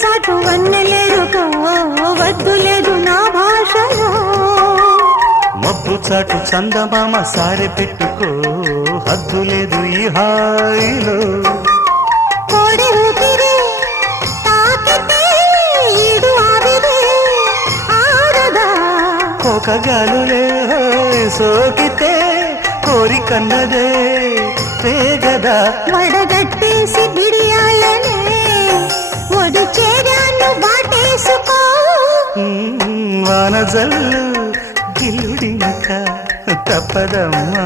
చాటు వన్నెలేరుకో వద్దు లేదు నా భాషలో మబ్బు చాటు చందమామ సారె పెట్టుకో హద్దు లేదు ఈ హాయిలో కోడి ఊపిరి తాకితే ఈడు ఆవిరి ఆరదా కోకగాలులే సోకితే కోరికన్నదే పేగదా వడగట్టేసి బిడియాలనే ఒడి చేరాను వాటేసుకో వానజల్లు గిల్లుడినక తప్పదమ్మా